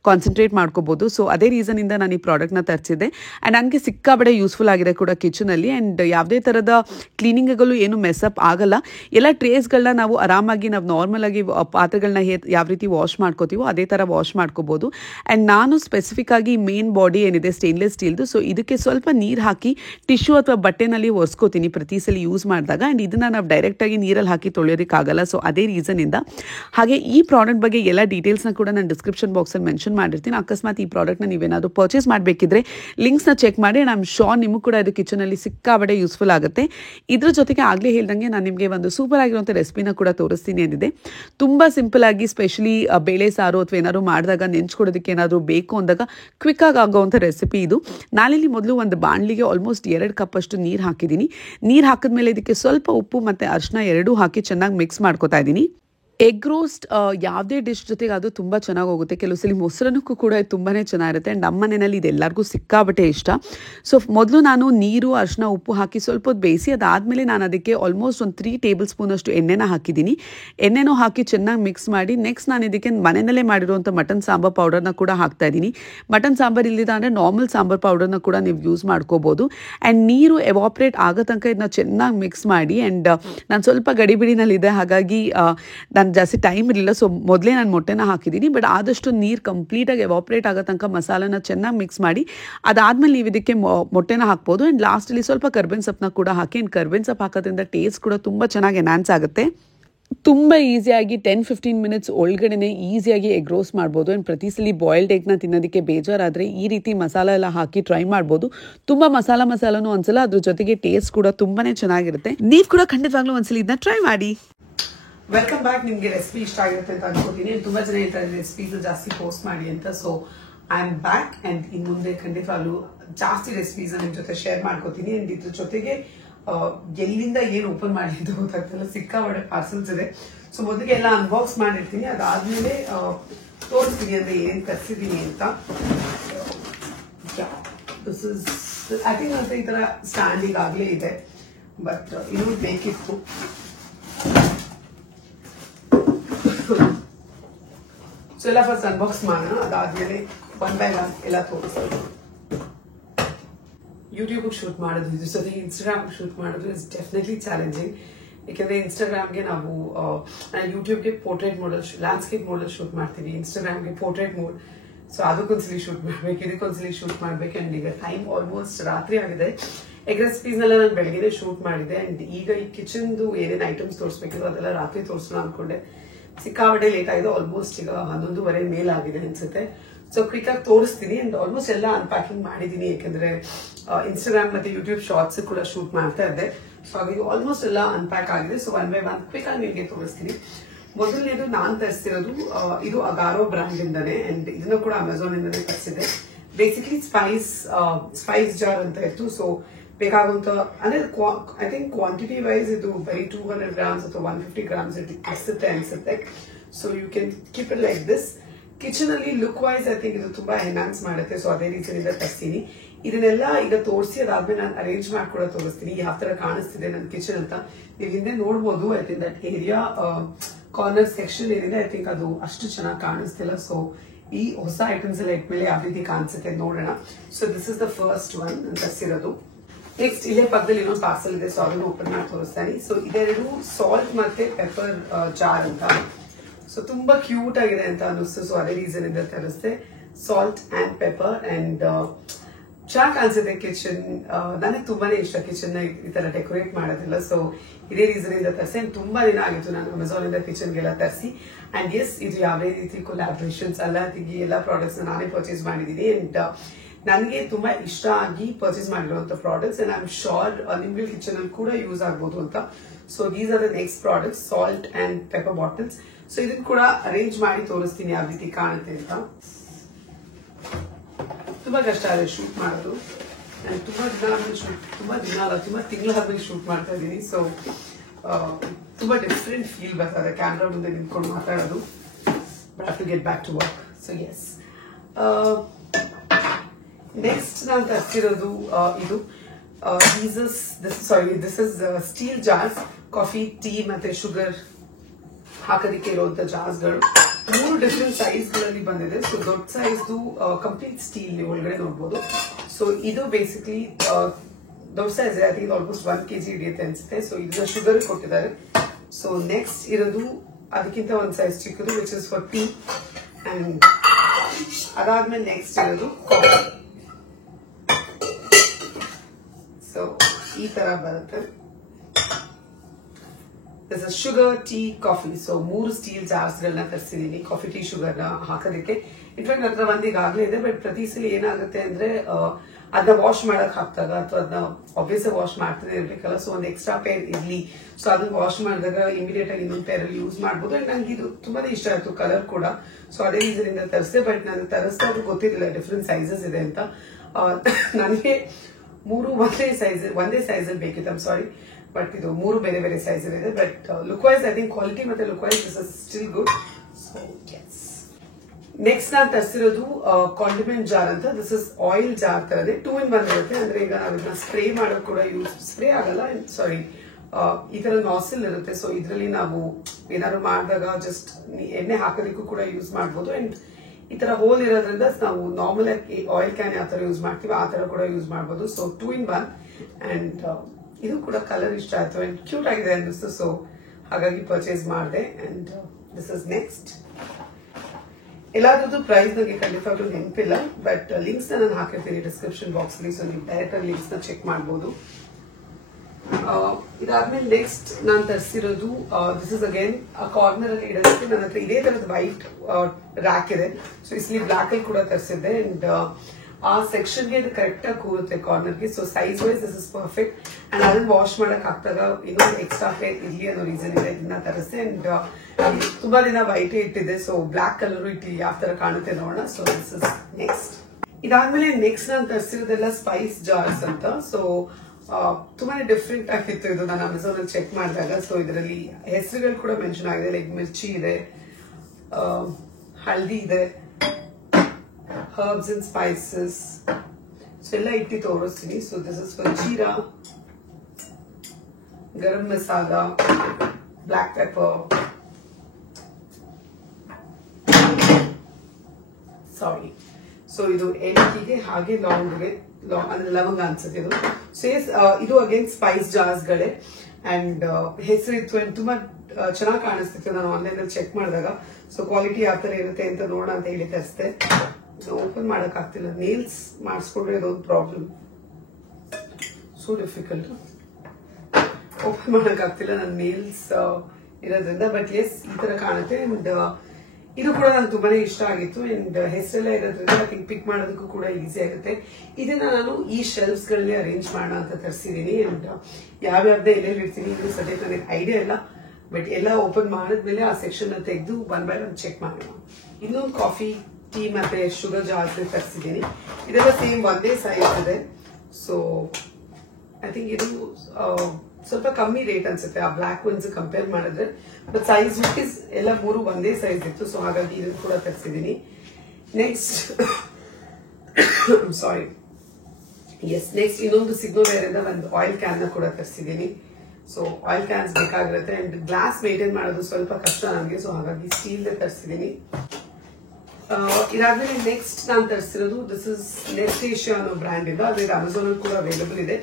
ಕಾನ್ಸಂಟ್ರೇಟ್ ಮಾಡ್ಕೋಬೋದು. ಸೊ ಅದೇ ರೀಸನಿಂದ ನಾನು ಈ ಪ್ರಾಡಕ್ಟ್ನ ತರಿಸಿದ್ದೆ. ಆ್ಯಂಡ್ ನನಗೆ ಸಿಕ್ಕಾಬಡೆ ಯೂಸ್ಫುಲ್ ಆಗಿದೆ ಕೂಡ ಕಿಚನಲ್ಲಿ. ಆ್ಯಂಡ್ ಯಾವುದೇ ಥರದ ಕ್ಲೀನಿಂಗ್ಗಳು ಏನು ಮೆಸ್ಅಪ್ ಆಗಲ್ಲ. ಎಲ್ಲ ಟ್ರೇಸ್ಗಳನ್ನ ನಾವು ಆರಾಮಾಗಿ ನಾವು ನಾರ್ಮಲಾಗಿ ಪಾತ್ರೆಗಳನ್ನ ಯಾವ ರೀತಿ ವಾಶ್ ಮಾಡ್ಕೋತೀವೋ ಅದೇ ಥರ ವಾಶ್ ಮಾಡ್ಕೋಬೋದು. ಆ್ಯಂಡ್ ನಾನು ಸ್ಪೆಸಿಫಿಕ್ ಆಗಿ ಮೇನ್ ಬಾಡಿ ಏನಿದೆ ಸ್ಟೇನ್ಲೆಸ್ ಸ್ಟೀಲ್ದು, ಸೊ ಇದಕ್ಕೆ ಸ್ವಲ್ಪ ನೀರು ಹಾಕಿ ಟಿಶ್ಯೂ ಅಥವಾ ಬಟ್ಟೆನಲ್ಲಿ ಒರೆಸ್ಕೋತೀನಿ ಪ್ರತಿ ಸಲ ಯೂಸ್ ಮಾಡಿದಾಗ. ಆ್ಯಂಡ್ ಇದನ್ನು ನಾವು ಡೈರೆಕ್ಟಾಗಿ ನೀರಲ್ಲಿ ಹಾಕಿ ತೊಳೆಯೋದಕ್ಕಾಗಲ್ಲ. ಸೊ ಅದೇ ರೀಸನಿಂದ. ಹಾಗೆ ಈ ಪ್ರಾಡಕ್ಟ್ ಬಗ್ಗೆ ಎಲ್ಲ ಡೀಟೇಲ್ಸ್ನ ಕೂಡ ನಾನು ಡಿಸ್ಕ್ರಿಪ್ಷನ್ ಬಾಕ್ಸಲ್ಲಿ ಮೆನ್ಷನ್ ಮಾಡಿರ್ತೀನಿ. ಅಕಸ್ಮಾತ್ ಈ ಪ್ರಾಡಕ್ಟ್ನ ನೀವೇನಾದರೂ ಪರ್ಚೇಸ್ ಮಾಡಬೇಕಿದ್ರೆ ಲಿಂಕ್ಸ್ನ ಚೆಕ್ ಮಾಡಿ. ನಾನು ಶೋರ್ ನಿಮಗೂ ಕೂಡ ಇದು ಕಿಚನಲ್ಲಿ ಸಿಕ್ಕಾಬಡೆ ಯೂಸ್ಫುಲ್ ಆಗುತ್ತೆ. ಇದ್ರ ಜೊತೆಗೆ ಆಗಲೇ ಹೇಳ್ದಂಗೆ ನಾನು ನಿಮಗೆ ಒಂದು ಸೂಪರ್ ಆಗಿರುವಂಥ ರೆಸಿಪಿನ ಕೂಡ ತೋರಿಸ್ತೀನಿ ಅಂದಿದೆ. ತುಂಬ ಸಿಂಪಲ್ ಆಗಿ, ಸ್ಪೆಷಲಿ ಬೇಳೆ ಸಾರು ಅಥವಾ ಏನಾದ್ರು ಮಾಡಿದಾಗ ನೆಂಚ್ಕೊಡೋದಕ್ಕೆ ಏನಾದರೂ ಬೇಕು ಅಂದಾಗ ಕ್ವಿಕ್ಕಾಗಿ ಆಗೋವಂಥ ರೆಸಿಪಿ ಇದು. ನಾನಿಲ್ಲಿ ಮೊದಲು ಒಂದು ಬಾಣಲಿಗೆ ಆಲ್ಮೋಸ್ಟ್ 2 ಕಪ್ ಅಷ್ಟು ನೀರು ಹಾಕಿದ್ದೀನಿ. ನೀರು ಹಾಕಿದ್ಮೇಲೆ ಇದಕ್ಕೆ ಸ್ವಲ್ಪ ಉಪ್ಪು ಮತ್ತು ಅರಿಶಿನ ಎರಡೂ ಹಾಕಿ ಚೆನ್ನಾಗಿ ಮಿಕ್ಸ್ ಮಾಡ್ಕೊತಾ ಇದ್ದೀನಿ. ಎಗ್ ರೋಸ್ಟ್ ಯಾವುದೇ ಡಿಶ್ ಜೊತೆಗೆ ಅದು ತುಂಬ ಚೆನ್ನಾಗಿ ಹೋಗುತ್ತೆ. ಕೆಲವು ಸಲ ಮೊಸರನ್ನಕ್ಕೂ ಕೂಡ ತುಂಬಾ ಚೆನ್ನಾಗಿರುತ್ತೆ. ಆ್ಯಂಡ್ ನಮ್ಮ ಮನೆಯಲ್ಲಿ ಇದೆಲ್ಲರಿಗೂ ಸಿಕ್ಕಾಬಟ್ಟೆ ಇಷ್ಟ. ಸೊ ಮೊದಲು ನಾನು ನೀರು, ಅರಿಶಿನ, ಉಪ್ಪು ಹಾಕಿ ಸ್ವಲ್ಪ ಹೊತ್ತು ಬೇಯಿಸಿ ಅದಾದಮೇಲೆ ನಾನು ಅದಕ್ಕೆ ಆಲ್ಮೋಸ್ಟ್ ಒಂದು 3 ಟೇಬಲ್ ಸ್ಪೂನಷ್ಟು ಎಣ್ಣೆನ ಹಾಕಿದ್ದೀನಿ. ಎಣ್ಣೆನೂ ಹಾಕಿ ಚೆನ್ನಾಗಿ ಮಿಕ್ಸ್ ಮಾಡಿ ನೆಕ್ಸ್ಟ್ ನಾನು ಇದಕ್ಕೆ ಮನೆಯಲ್ಲೇ ಮಾಡಿರುವಂಥ ಮಟನ್ ಸಾಂಬಾರ್ ಪೌಡರ್ನ ಕೂಡ ಹಾಕ್ತಾ ಇದ್ದೀನಿ. ಮಟನ್ ಸಾಂಬಾರ್ ಇಲ್ಲದ ಅಂದರೆ ನಾರ್ಮಲ್ ಸಾಂಬಾರ್ ಪೌಡರ್ನ ಕೂಡ ನೀವು ಯೂಸ್ ಮಾಡ್ಕೋಬೋದು. ಆ್ಯಂಡ್ ನೀರು ಎವಾಪ್ರೇಟ್ ಆಗೋ ತನಕ ಇದನ್ನ ಚೆನ್ನಾಗಿ ಮಿಕ್ಸ್ ಮಾಡಿ. ಆ್ಯಂಡ್ ನಾನು ಸ್ವಲ್ಪ ಗಡಿಬಿಡಿನಲ್ಲಿದ್ದೆ, ಹಾಗಾಗಿ ನಾನು ಜಾಸ್ತಿ ಟೈಮ್ ಇರಲಿಲ್ಲ. ಸೊ ಮೊದಲೇ ನಾನು ಮೊಟ್ಟೆನ ಹಾಕಿದ್ದೀನಿ. ಬಟ್ ಆದಷ್ಟು ನೀರು ಕಂಪ್ಲೀಟಾಗಿ ಎವಾಪ್ರೇಟ್ ಆಗೋ ತನಕ ಮಸಾಲಾನ ಚೆನ್ನಾಗಿ ಮಿಕ್ಸ್ ಮಾಡಿ ಅದಾದಮೇಲೆ ನೀವು ಇದಕ್ಕೆ ಮೊಟ್ಟೆನ ಹಾಕ್ಬೋದು. ಆ್ಯಂಡ್ ಲಾಸ್ಟಲ್ಲಿ ಸ್ವಲ್ಪ ಕರ್ಬೇವಿನ ಸೊಪ್ಪನ್ನ ಕೂಡ ಹಾಕಿ. ಆ್ಯಂಡ್ ಕರ್ಬೇವಿನ ಸೊಪ್ಪು ಹಾಕೋದ್ರಿಂದ ಟೇಸ್ಟ್ ಕೂಡ ತುಂಬ ಚೆನ್ನಾಗಿ ಎನ್ಹಾನ್ಸ್ ಆಗುತ್ತೆ. ತುಂಬ ಈಸಿಯಾಗಿ 10-15 ಮಿನಿಟ್ಸ್ ಒಳಗಡೆ ಈಸಿಯಾಗಿ ಎಗ್ ರೋಸ್ಟ್ ಮಾಡ್ಬೋದು. ಆ್ಯಂಡ್ ಪ್ರತಿ ಸಲ ಬಾಯ್ಲ್ಡ್ ಎಗ್ನ ತಿನ್ನೋದಕ್ಕೆ ಬೇಜಾರಾದರೆ ಈ ರೀತಿ ಮಸಾಲ ಎಲ್ಲ ಹಾಕಿ ಟ್ರೈ ಮಾಡ್ಬೋದು. ತುಂಬ ಮಸಾಲನೂ ಅನ್ಸಲ್ಲ, ಅದ್ರ ಜೊತೆಗೆ ಟೇಸ್ಟ್ ಕೂಡ ತುಂಬಾ ಚೆನ್ನಾಗಿರುತ್ತೆ. ನೀವು ಕೂಡ ಖಂಡಿತವಾಗ್ಲೂ ಒಂದ್ಸಲ ಇದನ್ನ ಟ್ರೈ ಮಾಡಿ. Welcome back. ನಿಮಗೆ ರೆಸಿಪಿ ಇಷ್ಟ ಆಗಿರುತ್ತೆ ಅಂತ ಅನ್ಕೋತೀನಿ. ತುಂಬಾ ಜನ ಹೇಳ್ತಾರೆ ರೆಸಿಪೀಸ್ ಜಾಸ್ತಿ ಪೋಸ್ಟ್ ಮಾಡಿ ಅಂತ. So I am back. And in ಮುಂದೆ ಖಂಡಿತವಾಗ್ಲೂ ಜಾಸ್ತಿ ರೆಸಿಪೀಸ್ ನಿಮ್ ಜೊತೆ ಶೇರ್ ಮಾಡ್ಕೋತೀನಿ. ಅಂಡ್ ಇದ್ರ ಜೊತೆಗೆ ಎಲ್ಲಿಂದ ಏನು ಓಪನ್ ಮಾಡಿದ್ದು ಗೊತ್ತಾಗ್ತಲ್ಲ, ಸಿಕ್ಕಾಪಟ್ಟೆ ಪಾರ್ಸಲ್ಸ್ ಇದೆ. ಸೊ ಮೊದಲಿಗೆ ಎಲ್ಲ ಅನ್ಬಾಕ್ಸ್ ಮಾಡಿರ್ತೀನಿ. ಅದಾದ್ಮೇಲೆ ತೋರಿಸ್ತೀನಿ ಅಂದ್ರೆ ಏನೇನು ತರಿಸಿದೀನಿ ಅಂತ. ದಿಸ್ ಇಸ್ ಐ ಥಿಂಕ್ ಅಂತ ಈ ತರ ಸ್ಟ್ಯಾಂಡ್ ಈಗಾಗಲೇ ಇದೆ, ಬಟ್ ಇನ್ನೂ ಬೇಕಿತ್ತು. ಸೊ ಎಲ್ಲ ಫಸ್ಟ್ ಅನ್ಬಾಕ್ಸ್ ಮಾಡೋಣ, ಅದಾದ್ಮೇಲೆ 1 by 1 ಎಲ್ಲ ತೋರಿಸ್ತೀನಿ. ಯೂಟ್ಯೂಬ್ ಶೂಟ್ ಮಾಡೋದು, ಇದ್ರ ಜೊತೆಗೆ ಇನ್ಸ್ಟಾಗ್ರಾಮ್ ಶೂಟ್ ಮಾಡೋದು ಇಸ್ ಡೆಫಿನೆಟ್ಲಿ ಚಾಲೆಂಜಿಂಗ್. ಯಾಕಂದ್ರೆ ಇನ್ಸ್ಟಾಗ್ರಾಮ್ಗೆ ನಾವು ಯೂಟ್ಯೂಬ್ಗೆ portrait model, landscape model shoot ಮಾಡ್ತೀವಿ, ಇನ್ಸ್ಟಾಗ್ರಾಮ್ಗೆ ಪೋರ್ಟ್ರೇಟ್ ಮೋಡ್. ಸೊ ಅದಕ್ಕೊಂದ್ಸಲಿ ಶೂಟ್ ಮಾಡ್ಬೇಕು, ಇದಕ್ಕೊಂದ್ಸಲಿ ಶೂಟ್ ಮಾಡ್ಬೇಕು. ಅಂಡ್ ಈಗ ಟೈಮ್ ಆಲ್ಮೋಸ್ಟ್ ರಾತ್ರಿ ಆಗಿದೆ. ಎಗ್ ರೆಸಿಪೀಸ್ನೆಲ್ಲ ನಾನು ಬೆಳಗ್ಗೆ ಶೂಟ್ ಮಾಡಿದೆ. ಅಂಡ್ ಈಗ ಈ ಕಿಚನ್ದು ಏನೇನು ಐಟಮ್ಸ್ ತೋರಿಸ್ಬೇಕಿದ್ರು ಅದೆಲ್ಲ ರಾತ್ರಿ ತೋರಿಸೋಣ ಅನ್ಕೊಂಡೆ. ಸಿಕ್ಕಾಪಟ್ಟೆ ಲೇಟ್ ಆಗಿದೆ. ಆಲ್ಮೋಸ್ಟ್ ಈಗ 11:15 ಮೇಲಾಗಿದೆ ಅನ್ಸುತ್ತೆ. ಸೊ ಕ್ವಿಕ್ ಆಗಿ ತೋರಿಸ್ತೀನಿ. ಅಂಡ್ ಆಲ್ಮೋಸ್ಟ್ ಎಲ್ಲ ಅನ್ಪ್ಯಾಕಿಂಗ್ ಮಾಡಿದೀನಿ, ಯಾಕಂದ್ರೆ ಇನ್ಸ್ಟಾಗ್ರಾಮ್ ಮತ್ತೆ ಯೂಟ್ಯೂಬ್ ಶಾರ್ಟ್ಸ್ ಕೂಡ ಶೂಟ್ ಮಾಡ್ತಾ ಇದ್ದೆ. ಸೊ ಹಾಗಾಗಿ ಆಲ್ಮೋಸ್ಟ್ ಎಲ್ಲ ಅನ್ಪ್ಯಾಕ್ ಆಗಿದೆ. ಸೊ 1 by 1 ಕ್ವಿಕ್ ಆಗಿ ನಿಮಗೆ ತೋರಿಸ್ತೀನಿ. ಮೊದಲನೇದು ನಾನು ತರಿಸ್ತಿರೋದು ಇದು ಅಗಾರೋ ಬ್ರ್ಯಾಂಡ್ ಇಂದಾನೆ. ಅಂಡ್ ಇದನ್ನು ಕೂಡ ಅಮೆಝಾನ್ ಇಂದಾನೆ ತರಿಸಿದೆ. ಬೇಸಿಕ್ಲಿ ಸ್ಪೈಸ್ ಜಾರ್ ಅಂತ ಇತ್ತು. ಸೊ ಬೇಕಾಗುವಂತ ಅಂದ್ರೆ ಐ ಥಿಂಕ್ ಕ್ವಾಂಟಿಟಿ ವೈಸ್ ಇದು ಬರೀ 200 grams ಅಥವಾ 150 grams ಇರುತ್ತೆ ಅನ್ಸುತ್ತೆ. So you can keep it like this. Kitchen ಅಲ್ಲಿ ಲುಕ್ ವೈಸ್ ಐ ಥಿಂಕ್ ಇದು ತುಂಬಾ ಎನ್ಹಾನ್ಸ್ ಮಾಡುತ್ತೆ. ಸೊ ಅದೇ ರೀತಿಯಿಂದ ತರಿಸ್ತೀನಿ. ಇದನ್ನೆಲ್ಲ ಈಗ ತೋರಿಸಿ ಅದಾದ್ಮೇಲೆ ನಾನು ಅರೇಂಜ್ ಮಾಡ್ಕೊಡೋ ತೋರಿಸ್ತೀನಿ ಯಾವ ತರ ಕಾಣಿಸ್ತಿದೆ ನನ್ನ ಕಿಚನ್ ಅಂತ. ನೀವು ಹಿಂದೆ ನೋಡ್ಬೋದು. I think that area corner section ಏನಿದೆ ಐ ಥಿಂಕ್ ಅದು ಅಷ್ಟು ಚೆನ್ನಾಗಿ ಕಾಣಿಸ್ತಿಲ್ಲ. ಸೊ ಈ ಹೊಸ ಐಟಮ್ಸ್ ಎಲ್ಲ ಇಟ್ಮೇಲೆ ಯಾವ ರೀತಿ ಕಾಣಿಸುತ್ತೆ ನೋಡೋಣ. So this is the first one ತರಿಸಿರೋದು. ನೆಕ್ಸ್ಟ್ ಇಲ್ಲೇ ಪಕ್ಕದಲ್ಲಿ ಇನ್ನೊಂದು ಪಾರ್ಸಲ್ ಇದೆ. ಸೊ ಅದನ್ನು ಓಪನ್ ಮಾಡಿ ತೋರಿಸ್ತಾನೆ. ಸೊ ಇದೆರಡು ಸಾಲ್ಟ್ ಮತ್ತೆ ಪೆಪ್ಪರ್ ಜಾರ್ ಅಂತ. ಸೊ ತುಂಬಾ ಕ್ಯೂಟ್ ಆಗಿದೆ ಅಂತ ಅನ್ನಿಸ್ತು. ಸೊ ಅದೇ ರೀಸನ್ ಇಂದ ತರಿಸ್ದೆ. ಸಾಲ್ಟ್ ಅಂಡ್ ಪೆಪ್ಪರ್ ಅಂಡ್ ಚೆನ್ನಾಗಿ ಕಾಣಿಸುತ್ತೆ ಕಿಚನ್. ನನಗೆ ತುಂಬಾನೇ ಇಷ್ಟ ಕಿಚನ್ ನ ಈ ತರ ಡೆಕೋರೇಟ್ ಮಾಡೋದಿಲ್ಲ. ಸೊ ಇದೇ ರೀಸನ್ ಇಂದ ತರಿಸಿ. ತುಂಬಾ ದಿನ ಆಗಿತ್ತು ನಾನು ಅಮೆಝಾನ್ ಇಂದ ಕಿಚನ್ ಗೆಲ್ಲ ತರಿಸಿ. ಅಂಡ್ ಎಸ್, ಇದು ಯಾವುದೇ ರೀತಿ ಕೊಲಾಬ್ರೇಷನ್ಸ್ ಅಲ್ಲ. ಎಲ್ಲ ಪ್ರಾಡಕ್ಟ್ಸ್ ನಾನೇ ಪರ್ಚೇಸ್ ಮಾಡಿದೀನಿ. ಅಂಡ್ ನನಗೆ ತುಂಬಾ ಇಷ್ಟ ಆಗಿ ಪರ್ಚೇಸ್ ಮಾಡಿರುವಂತ products. And I am sure ನಿಮ್ಗೆ ಕಿಚನ್ ಅಲ್ಲಿ ಕೂಡ ಯೂಸ್ ಆಗ್ಬೋದು ಅಂತ. So these are the next products, salt and pepper bottles. So ಇದನ್ನ ಕೂಡ ಅರೇಂಜ್ ಮಾಡಿ ತೋರಿಸ್ತೀನಿ ಯಾವ ರೀತಿ ಕಾಣುತ್ತೆ ಅಂತ. ತುಂಬಾ ಕಷ್ಟ ಇದೆ ಶೂಟ್ ಮಾಡೋದು. ತುಂಬಾ ತಿಂಗಳಾದ್ಮೇಲೆ ಶೂಟ್ ಮಾಡ್ತಾ ಇದ್ದೀನಿ. ಸೊ ತುಂಬಾ ಡಿಫ್ರೆಂಟ್ ಫೀಲ್ ಬರ್ತದೆ ಕ್ಯಾಮ್ರಾ ಮುಂದೆ ನಿಂತ್ಕೊಂಡು ಮಾತಾಡೋದು. But have to get back to work. So yes, next ನಾನು ತರಿಸಿರೋದು ಇದು this is steel jars. Coffee, tea ಮತ್ತೆ ಶುಗರ್ ಹಾಕೋದಿಕ್ಕೆ ಇರುವಂತ ಜಾರ್ಸ್ಗಳು 3 ಡಿಫ್ರೆಂಟ್ ಸೈಜ್ ಗಳಲ್ಲಿ ಬಂದಿದೆ. ಸೊ ದೊಡ್ಡ ಸೈಜ್ದು ಕಂಪ್ಲೀಟ್ ಸ್ಟೀಲ್ ನೀವು ಒಳಗಡೆ ನೋಡ್ಬೋದು. ಸೊ ಇದು ಬೇಸಿಕ್ಲಿ ದೊಡ್ಡ size, I think almost 1 kg ಹಿಡಿಯುತ್ತೆ ಅನ್ಸುತ್ತೆ. ಸೊ ಇದನ್ನ ಶುಗರ್ ಕೊಟ್ಟಿದ್ದಾರೆ. ಸೊ ನೆಕ್ಸ್ಟ್ ಇರೋದು ಅದಕ್ಕಿಂತ ಒಂದು ಸೈಜ್ ಚಿಕ್ಕದು, which is for tea. And ಅದಾದ್ಮೇಲೆ ನೆಕ್ಸ್ಟ್ ಇರೋದು ಕಾಫಿ. ಸೊ ಈ ತರ ಬರುತ್ತೆ. This is sugar, tea, coffee. So 3 steel jars ಗಳನ್ನ ತರಿಸಿದೀನಿ ಕಾಫಿ, ಟೀ, ಶುಗರ್ ನ ಹಾಕೋದಕ್ಕೆ. ಇನ್ಫ್ಯಾಕ್ಟ್ ನನ್ನ ಹತ್ರ ಒಂದೀಗಾಗ್ಲೇ ಇದೆ. ಬಟ್ ಪ್ರತಿ ಸಲ ಏನಾಗುತ್ತೆ ಅಂದ್ರೆ ಅದನ್ನ ವಾಶ್ ಮಾಡಕ್ ಹಾಕ್ದಾಗ ಅಥವಾ ಅದನ್ನ ಆಬ್ವಿಯಸ್ ವಾಶ್ ಮಾಡ್ತಾನೆ ಇರ್ಬೇಕಲ್ಲ. ಸೊ ಒಂದು ಎಕ್ಸ್ಟ್ರಾ ಪೇರ್ ಇರ್ಲಿ. ಸೊ ಅದನ್ನ ವಾಶ್ ಮಾಡಿದಾಗ ಇಮಿಡಿಯೇಟ್ ಆಗಿ ಇನ್ನೊಂದು ಪೇರ್ ಅಲ್ಲಿ ಯೂಸ್ ಮಾಡ್ಬೋದು. ಅಂಡ್ ನಂಗೆ ಇದು ತುಂಬಾನೇ ಇಷ್ಟ ಆಯ್ತು, ಕಲರ್ ಕೂಡ. ಸೊ ಅದೇ ರೀಸನ್ ಇಂದ ತರಿಸಿದೆ. ಬಟ್ ನಾನು ತರಿಸಿದಾಗ ಗೊತ್ತಿರಲಿಲ್ಲ ಡಿಫ್ರೆಂಟ್ ಸೈಜಸ್ ಇದೆ ಅಂತ. ನನಗೆ 3 ಒಂದೇ ಸೈಜ್ ಅಲ್ಲಿ ಬೇಕಿತ್ತು. ಐಮ್ ಸಾರಿ, ಬಟ್ ಇದು 3 ಬೇರೆ ಬೇರೆ ಸೈಜ್ ಇದೆ. But look wise I think quality ಮತ್ತೆ look wise this is still good. So yes, next ನಾನು ತರಿಸಿರೋದು ಕಾಂಡಿಮೆಂಟ್ ಜಾರ್ ಅಂತ. ದಿಸ್ ಇಸ್ ಆಯಿಲ್ ಜಾರ್ ತರದೇ 2 in 1 ಇರುತ್ತೆ. ಅಂದ್ರೆ ಈಗ ನಾವಿದನ್ನ ಸ್ಪ್ರೇ ಮಾಡೋದು ಕೂಡ ಸ್ಪ್ರೇ ಆಗಲ್ಲ, ಸಾರಿ, ಈ ತರ ನಾಸಿಲ್ ಇರುತ್ತೆ. ಸೊ ಇದರಲ್ಲಿ ನಾವು ಏನಾದ್ರು ಮಾಡಿದಾಗ ಜಸ್ಟ್ ಎಣ್ಣೆ ಹಾಕೋದಕ್ಕೂ ಕೂಡ ಯೂಸ್ ಮಾಡ್ಬೋದು. ಅಂಡ್ ಈ ತರ ಹೋಲ್ ಇರೋದ್ರಿಂದ ನಾವು ನಾರ್ಮಲ್ ಆಗಿ ಆಯಿಲ್ ಕ್ಯಾನ್ ಯಾವ ತರ ಯೂಸ್ ಮಾಡ್ತೀವಿ ಆ ತರ ಕೂಡ ಯೂಸ್ ಮಾಡ್ಬೋದು. So 2 in 1. ಅಂಡ್ ಇದು ಕೂಡ ಕಲರ್ ಇಷ್ಟ ಆಯ್ತು ಅಂಡ್ ಕ್ಯೂಟ್ ಆಗಿದೆ ಅನ್ನಿಸ್ತು. ಸೊ ಹಾಗಾಗಿ ಪರ್ಚೇಸ್ ಮಾಡಿದೆ. And this is next. ಎಲ್ಲಾದ್ರದ್ದು ಪ್ರೈಸ್ ನನಗೆ ಖಂಡಿತವಾಗ್ಲೂ ನೆನಪಿಲ್ಲ. ಬಟ್ ಲಿಂಕ್ಸ್ ನಾನು ಹಾಕಿರ್ತೀನಿ ಡಿಸ್ಕ್ರಿಪ್ಷನ್ ಬಾಕ್ಸ್ ಅಲ್ಲಿ. ಸೊ ನೀವು ಡೈರೆಕ್ಟ್ ಆಗಿ ಲಿಂಕ್ಸ್ ನ ಚೆಕ್ ಮಾಡಬಹುದು. ಇದಾದ್ಮೇಲೆ ನೆಕ್ಸ್ಟ್ ನಾನು ತರಿಸಿರೋದು ದಿಸ್ ಇಸ್ ಅಗೇನ್ ಕಾರ್ನರ್ ಅಲ್ಲಿ ಇಡೋದಕ್ಕೆ. ನನ್ನ ಹತ್ರ ಇದೇ ತರದ ವೈಟ್ ರ್ಯಾಕ್ ಇದೆ. ಸೊ ಇಲ್ಲಿ ಬ್ಲಾಕ್ ಅಲ್ಲಿ ಕೂಡ ತರಿಸಿದ್ದೆ. ಅಂಡ್ ಆ ಸೆಕ್ಷನ್ಗೆ ಇದು ಕರೆಕ್ಟ್ ಆಗಿ ಕೂರುತ್ತೆ ಕಾರ್ನರ್ಗೆ. So size wise this is perfect. And ಅದನ್ನ ವಾಶ್ ಮಾಡಕ್ ಹಾಕ್ದಾಗ ಇನ್ನೊಂದು ಎಕ್ಸ್ಟ್ರಾ ಪ್ಲೇಟ್ ಇರ್ಲಿ ಅನ್ನೋ ರೀಸನ್ ಇದೆ ಇದನ್ನ ತರಿಸಿದೆ. ಅಂಡ್ ತುಂಬಾ ದಿನ ವೈಟ್ ಇಟ್ಟಿದೆ. ಸೊ ಬ್ಲಾಕ್ ಕಲರ್ ಇಟ್ಟು ಯಾವ ತರ ಕಾಣುತ್ತೆ ನೋಡೋಣ. So this is next. ಇದಾದ್ಮೇಲೆ ನೆಕ್ಸ್ಟ್ ನಾನು ತರಿಸಿರೋದೆಲ್ಲ ಸ್ಪೈಸ್ ಜಾರ್ಸ್ ಅಂತ. ಸೊ ತುಂಬಾನೇ ಡಿಫ್ರೆಂಟ್ ಆಗಿತ್ತು ಇದು. ನಾನು ಅಮೆಝಾನ್ ಅಲ್ಲಿ ಚೆಕ್ ಮಾಡಿದಾಗ. ಸೊ ಇದರಲ್ಲಿ ಹೆಸರುಗಳು ಕೂಡ ಮೆನ್ಷನ್ ಆಗಿದೆ. ಲೈಕ್ ಮಿರ್ಚಿ ಇದೆ, ಹಳದಿ ಇದೆ, ಹರ್ಬ್ಸ್ ಅಂಡ್ ಸ್ಪೈಸಸ್. ಸೊ ಎಲ್ಲ ಇಟ್ಟು ತೋರಿಸ್ತೀನಿ. So this is for jeera, garam masala, black pepper, sorry. So ಇದು ಏಲಕ್ಕಿಗೆ ಹಾಗೆ ಲಾಂಗ್ಗೆ ಅಂದ್ರೆ ಲವಂಗ ಅನ್ಸುತ್ತೆ ಇದು. ಸೊ ಇದು ಅಗೇನ್ ಸ್ಪೈಸ್ ಜಾರ್ಸ್ ಗಳೇ. ಅಂಡ್ ಹೆಸರು ಇತ್ತು ಅಂಡ್ ತುಂಬಾ ಚೆನ್ನಾಗಿ ಕಾಣಿಸ್ತಿತ್ತು ನಾನು ಆನ್ಲೈನ್ ಅಲ್ಲಿ ಚೆಕ್ ಮಾಡಿದಾಗ. ಸೊ ಕ್ವಾಲಿಟಿ ಯಾವ ತರ ಇರುತ್ತೆ ಅಂತ ನೋಡೋಣ ಅಂತ ಹೇಳಿ ತರಿಸಿದೆ. ಓಪನ್ ಮಾಡಕ್ ಆಗ್ತಿಲ್ಲ. ನೇಲ್ಸ್ ಮಾಡಿಸ್ಕೊಂಡ್ರೆ ಇದೊಂದು ಪ್ರಾಬ್ಲಮ್. ಸೋ ಡಿಫಿಕಲ್ಟ್ ಓಪನ್ ಮಾಡಕ್ ಆಗ್ತಿಲ್ಲ ನನ್ನ ನೇಲ್ಸ್ ಇರೋದ್ರಿಂದ. ಬಟ್ ಎಸ್, ಈ ತರ ಕಾಣುತ್ತೆ. ಅಂಡ್ ಇದು ಕೂಡ ನಂಗೆ ತುಂಬಾನೇ ಇಷ್ಟ ಆಗಿತ್ತು. ಅಂಡ್ ಹೆಸರೆಲ್ಲ ಇರೋದ್ರಿಂದ ಐ ಥಿಂಕ್ ಪಿಕ್ ಮಾಡೋದಕ್ಕೂ ಕೂಡ ಈಸಿ ಆಗುತ್ತೆ. ಇದನ್ನ ನಾನು ಈ ಶೆಲ್ಫ್ಸ್ ಗಳಲ್ಲಿ ಅರೇಂಜ್ ಮಾಡೋಣ ಅಂತ ತರಿಸಿದೀನಿ. ಅಂಡ್ ಯಾವ್ಯಾವ್ದೇ ಎಲ್ಲೆಲ್ಲಿ ಇರ್ತೀನಿ ಇದು ಸದ್ಯಕ್ಕೆ ನನಗೆ ಐಡಿಯಾ ಇಲ್ಲ. ಬಟ್ ಎಲ್ಲ ಓಪನ್ ಮಾಡಿದ್ಮೇಲೆ ಆ ಸೆಕ್ಷನ್ ತೆಗೆದು 1 by 1 ಚೆಕ್ ಮಾಡೋಣ. ಇನ್ನೊಂದು ಕಾಫಿ, ಟೀ ಮತ್ತೆ ಶುಗರ್ ಜಾರ್ಸ್ ತರಿಸಿದ್ದೀನಿ. ಇದೆಲ್ಲ ಸೇಮ್ ಒಂದೇ ಸೈಜ್ ಇದೆ. ಸೊ ಐ ಥಿಂಕ್ ಇದು ಸ್ವಲ್ಪ ಕಮ್ಮಿ ರೇಟ್ ಅನ್ಸುತ್ತೆ ಆ ಬ್ಲಾಕ್ ಒನ್ಸ್ ಕಂಪೇರ್ ಮಾಡಿದ್ರೆ. ಬಟ್ ಸೈಜ್ ವಿಸ್ ಎಲ್ಲ 3 ಒಂದೇ ಸೈಜ್ ಇತ್ತು. ಸೊ ಹಾಗಾಗಿ ಇದನ್ನು ಕೂಡ ತರಿಸಿದ್ದೀನಿ. ನೆಕ್ಸ್ಟ್ ಸಾರಿ ನೆಕ್ಸ್ಟ್ ಇನ್ನೊಂದು ಸಿಗ್ನೋವೇರ್ ಇಂದ ಒಂದು ಆಯಿಲ್ ಕ್ಯಾನ್ ಕೂಡ ತರಿಸಿದ್ದೀನಿ. ಸೊ ಆಯಿಲ್ ಕ್ಯಾನ್ಸ್ ಬೇಕಾಗಿರುತ್ತೆ. ಅಂಡ್ ಗ್ಲಾಸ್ ಮೇಂಟೈನ್ ಮಾಡೋದು ಸ್ವಲ್ಪ ಕಷ್ಟ ನನಗೆ. ಸೊ ಹಾಗಾಗಿ ಸ್ಟೀಲ್ ತರಿಸಿದ್ದೀನಿ. ಇದಾದ್ಮೇಲೆ ನೆಕ್ಸ್ಟ್ ನಾನು ತರಿಸಿರೋದು ದಿಸ್ ಇಸ್ ನೆಸ್ಟೇಶಿಯಾ ಅನ್ನೋ ಬ್ರ್ಯಾಂಡ್ ಇಂದ. ಅದು ಅಮೆಝಾನ್ ಅಲ್ಲಿ ಕೂಡ ಅವೈಲಬಲ್ ಇದೆ.